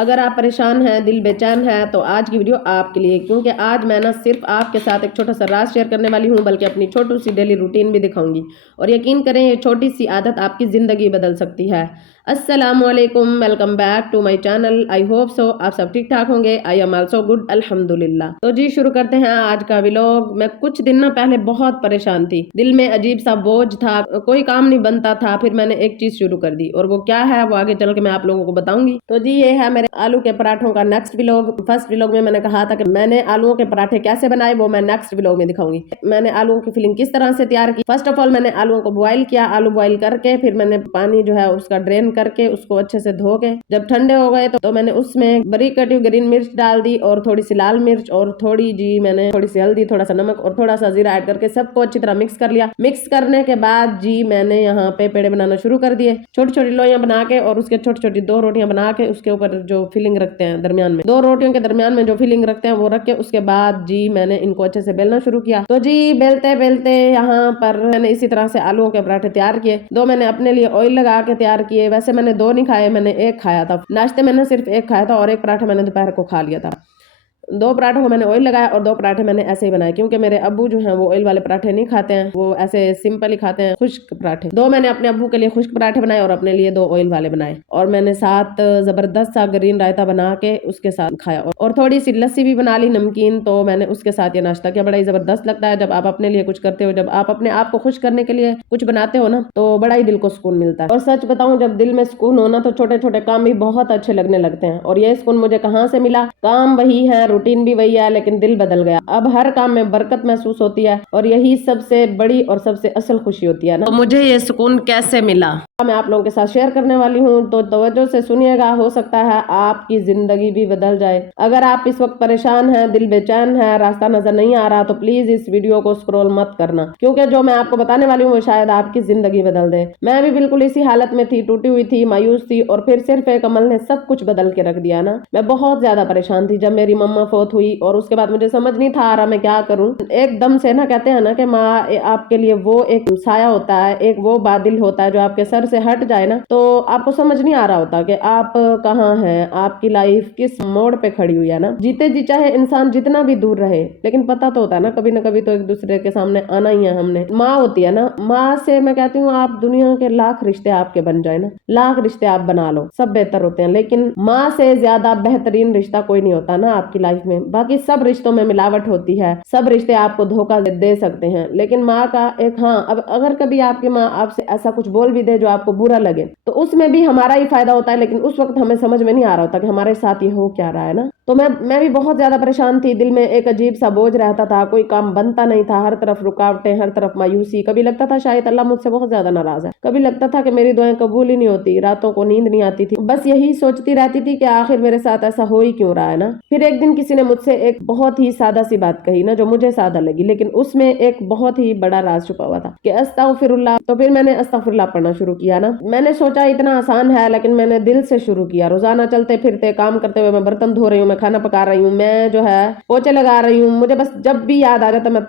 اگر آپ پریشان ہیں، دل بے چین ہے تو آج کی ویڈیو آپ کے لیے، کیونکہ آج میں نہ صرف آپ کے ساتھ ایک چھوٹا سا راز شیئر کرنے والی ہوں بلکہ اپنی چھوٹی سی ڈیلی روٹین بھی دکھاؤں گی، اور یقین کریں یہ چھوٹی سی عادت آپ کی زندگی بدل سکتی ہے۔ السلام علیکم، welcome back to my channel. I hope so آپ سب ٹھیک ٹھاک ہوں گے۔ آئی ایم آلسو گڈ، الحمدللہ۔ تو جی شروع کرتے ہیں آج کا ولاگ۔ میں کچھ دن پہلے بہت پریشان تھی، دل میں عجیب سا بوجھ تھا، کوئی کام نہیں بنتا تھا۔ پھر میں نے ایک چیز شروع کر دی، اور وہ کیا ہے وہ آگے چل کے میں آپ لوگوں کو بتاؤں گی۔ تو جی یہ ہے میرے آلو کے پراٹھوں کا نیکسٹ ولاگ۔ فرسٹ ولاگ میں نے کہا تھا کہ میں نے آلووں کے پراٹھے کیسے بنائے، وہ میں نیکسٹ ولاگ میں دکھاؤں گی۔ میں نے آلووں کی فلنگ کس طرح سے تیار کی۔ فرسٹ آف آل میں نے آلووں کو بوائل کیا، آلو بوائل کر کے پھر میں نے پانی جو ہے اس کا ڈرین کر کے اس کو اچھے سے دھو کے جب ٹھنڈے ہو گئے تو میں نے اس میں بریک کٹی ہوئی گرین مرچ ڈال دی، اور تھوڑی سی لال مرچ، اور میں نے تھوڑی سی ہلدی، تھوڑا سا نمک اور تھوڑا سا زیرہ ایڈ کر کے سب کو اچھی طرح مکس کر لیا۔ مکس کرنے کے بعد جی میں نے یہاں پہ پیڑے بنانا شروع کر دیے، چھوٹی چھوٹی لوئیاں بنا کے، اور اس کے چھوٹی چھوٹی 2 روٹیاں بنا کے اس کے اوپر جو فلنگ رکھتے ہیں درمیان میں، 2 روٹیوں کے درمیان میں جو فلنگ رکھتے ہیں وہ رکھ کے اس کے بعد جی میں نے ان کو اچھے سے بیلنا شروع کیا۔ تو جی بیلتے بیلتے یہاں پر میں نے اسی طرح سے آلووں کے پراٹھے تیار کیے۔ 2 میں نے اپنے لیے آئل لگا کے تیار کیے، ویسے میں نے 2 نہیں کھائے، میں نے 1 کھایا تھا۔ ناشتے میں نے صرف 1 کھایا تھا، اور 1 پراٹھا میں نے دوپہر کو کھا لیا تھا۔ 2 پراٹھوں کو میں نے آئل لگایا، اور 2 پراٹھے میں نے ایسے ہی بنائے، کیونکہ میرے ابو جو ہیں وہ آئل والے پراٹھے نہیں کھاتے ہیں، وہ ایسے سمپل ہی کھاتے ہیں، خشک پراٹھے۔ 2 میں نے اپنے ابو کے لیے خشک پراٹھے بنائے اور اپنے لیے 2 آئل والے بنائے، اور میں نے ساتھ زبردست سا گرین رائتا بنا کے اس کے ساتھ کھایا، اور تھوڑی سی لسی بھی بنا لی نمکین۔ تو میں نے اس کے ساتھ یہ ناشتہ کیا۔ بڑا ہی زبردست لگتا ہے جب آپ اپنے لیے کچھ کرتے ہو، جب آپ اپنے آپ کو خوش کرنے کے لیے کچھ بناتے ہو نا، تو بڑا ہی دل کو سکون ملتا ہے۔ اور سچ بتاؤں، جب دل میں سکون ہونا تو چھوٹے چھوٹے کام بھی بہت اچھے لگنے لگتے ہیں، اور یہ سکون مجھے کہاں سے ملا؟ کام وہی ہے، روٹین بھی وہی ہے، لیکن دل بدل گیا۔ اب ہر کام میں برکت محسوس ہوتی ہے، اور یہی سب سے بڑی اور سب سے اصل خوشی ہوتی ہے نا۔ تو مجھے یہ سکون کیسے ملا میں آپ لوگوں کے ساتھ شیئر کرنے والی ہوں، تو توجہ سے سنیے گا، ہو سکتا ہے آپ کی زندگی بھی بدل جائے۔ اگر آپ اس وقت پریشان ہیں، دل بے چین ہے، راستہ نظر نہیں آ رہا، تو پلیز اس ویڈیو کو سکرول مت کرنا، کیونکہ جو میں آپ کو بتانے والی ہوں وہ شاید آپ کی زندگی بدل دے۔ میں بھی بالکل اسی حالت میں تھی، ٹوٹی ہوئی تھی، مایوس تھی، اور پھر صرف ایک عمل نے سب کچھ بدل کے رکھ دیا نا۔ میں بہت زیادہ پریشان تھی جب میری مما فوت ہوئی، اور اس کے بعد مجھے سمجھ نہیں تھا آ رہا میں کیا کروں۔ ایک دم سے نا کہتے ہیں نا کہ ماں آپ کے لیے وہ ایک سایہ ہوتا ہے، ایک وہ بادل ہوتا ہے جو آپ کے سر سے ہٹ جائے نا، تو آپ کو سمجھ نہیں آ رہا ہوتا کہ آپ کہاں ہیں، آپ کی لائف کس موڑ پہ کھڑی ہوئی ہے نا۔ جیتے جی چاہے انسان جتنا بھی دور رہے، لیکن پتہ تو ہوتا ہے نا کبھی نہ کبھی تو ایک دوسرے کے سامنے آنا ہی ہے ہم نے۔ ماں ہوتی ہے نا، ماں سے میں کہتی ہوں آپ دنیا کے لاکھ رشتے آپ کے بن جائے نا، لاکھ رشتے آپ بنا لو، سب بہتر ہوتے ہیں، لیکن ماں سے زیادہ بہترین رشتہ کوئی نہیں ہوتا نا آپ کی لائف میں۔ باقی سب رشتوں میں ملاوٹ ہوتی ہے، سب رشتے آپ کو دھوکہ دے سکتے ہیں، لیکن ماں کا ایک اب اگر کبھی آپ کی ماں آپ سے ایسا کچھ بول بھی دے جو آپ کو برا لگے، تو اس میں بھی ہمارا ہی فائدہ ہوتا ہے، لیکن اس وقت ہمیں سمجھ میں نہیں آ رہا ہوتا کہ ہمارے ساتھ یہ ہو کیا رہا ہے نا۔ تو میں بھی بہت زیادہ پریشان تھی، دل میں ایک عجیب سا بوجھ رہتا تھا، کوئی کام بنتا نہیں تھا، ہر طرف رکاوٹیں، ہر طرف مایوسی۔ کبھی لگتا تھا شاید اللہ مجھ سے بہت زیادہ ناراض ہے، کبھی لگتا تھا کہ میری دعائیں قبول ہی نہیں ہوتی، راتوں کو نیند نہیں آتی تھی، بس یہی سوچتی رہتی تھی کہ آخر میرے ساتھ ایسا ہو ہی کیوں رہا ہے نا۔ پھر ایک دن کسی نے مجھ سے ایک بہت ہی سادہ سی بات کہی نا، جو مجھے سادہ لگی، لیکن اس میں ایک بہت ہی بڑا راز چھپا ہوا تھا کہ استغفر اللہ۔ تو پھر میں نے استغفر اللہ پڑھنا شروع کیا نا۔ میں نے سوچا اتنا آسان ہے، لیکن میں نے دل سے شروع کیا۔ روزانہ چلتے پھرتے کام کرتے ہوئے، میں برتن دھو رہی ہوں، میں کھانا پکا رہی ہوں، میں جو ہے پوچھے لگا رہی ہوں، مجھے بس جب بھی یاد آ جاتا میں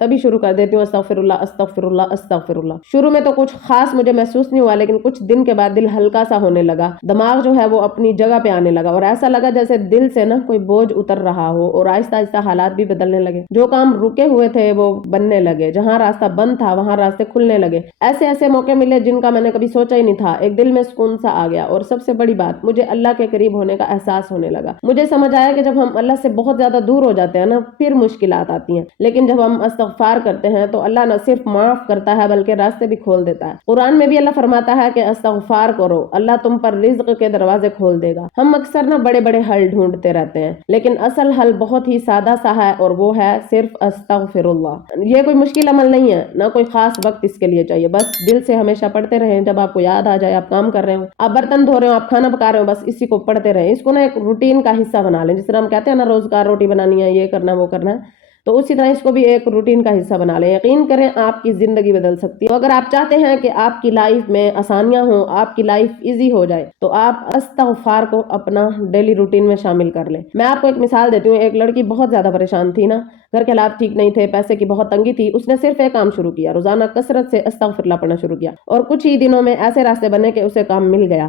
تبھی شروع کر دیتی ہوں استغفر اللہ استغفر اللہ استغفر اللہ۔ شروع میں تو کچھ خاص مجھے محسوس نہیں ہوا، لیکن کچھ دن کے بعد دل ہلکا سا ہونے لگا، دماغ جو ہے وہ اپنی جگہ پہ آنے لگا، اور ایسا لگا جیسے دل سے نا کوئی بوجھ اتر رہا ہو، اور آہستہ آہستہ حالات بھی بدلنے لگے۔ جو کام رکے ہوئے تھے وہ بننے لگے، جہاں راستہ بند تھا وہاں راستے کھلنے لگے۔ ایسے موقع ملے جن کا میں نے کبھی سوچا ہی نہیں تھا۔ ایک دل میں سکون سا آ گیا، اور سب سے بڑی بات، مجھے اللہ کے قریب ہونے کا احساس ہونے لگا۔ مجھے سمجھ آیا کہ جب ہم اللہ سے بہت زیادہ دور ہو جاتے ہیں نا، پھر مشکلات آتی ہیں، لیکن جب ہم استغفار کرتے ہیں تو اللہ نہ صرف معاف کرتا ہے بلکہ راستے بھی کھول دیتا ہے۔ قرآن میں بھی اللہ فرماتا ہے کہ استغفار کرو، اللہ تم پر رزق کے دروازے کھول دے گا۔ ہم اکثر نا بڑے بڑے حل ڈھونڈتے رہتے ہیں، لیکن اصل حل بہت ہی سادہ سا ہے، اور وہ ہے صرف استغفر اللہ۔ یہ کوئی مشکل عمل نہیں ہے، نہ کوئی خاص وقت اس کے لیے چاہیے، بس دل سے ہمیشہ پڑھتے رہیں۔ جب آپ کو یاد آ جائے، آپ کام کر رہے ہو، آپ برتن دھو رہے ہو، آپ کھانا پکا رہے ہو، بس اسی کو پڑھتے رہیں۔ اس کو نا ایک روٹین کا حصہ بنا لیں، جس طرح ہم کہتے ہیں نا روزگار روٹی بنانی ہے، یہ کرنا وہ کرنا ہے، تو اسی طرح اس کو بھی ایک روٹین کا حصہ بنا لیں۔ یقین کریں آپ کی زندگی بدل سکتی ہے۔ تو اگر آپ چاہتے ہیں کہ آپ کی لائف میں آسانیاں ہوں، آپ کی لائف ایزی ہو جائے، تو آپ استغفار کو اپنا ڈیلی روٹین میں شامل کر لیں۔ میں آپ کو ایک مثال دیتی ہوں۔ ایک لڑکی بہت زیادہ پریشان تھی نا، گھر کے حالات ٹھیک نہیں تھے، پیسے کی بہت تنگی تھی۔ اس نے صرف ایک کام شروع کیا، روزانہ کثرت سے استغفر اللہ پڑھنا شروع کیا، اور کچھ ہی دنوں میں ایسے راستے بنے کہ اسے کام مل گیا۔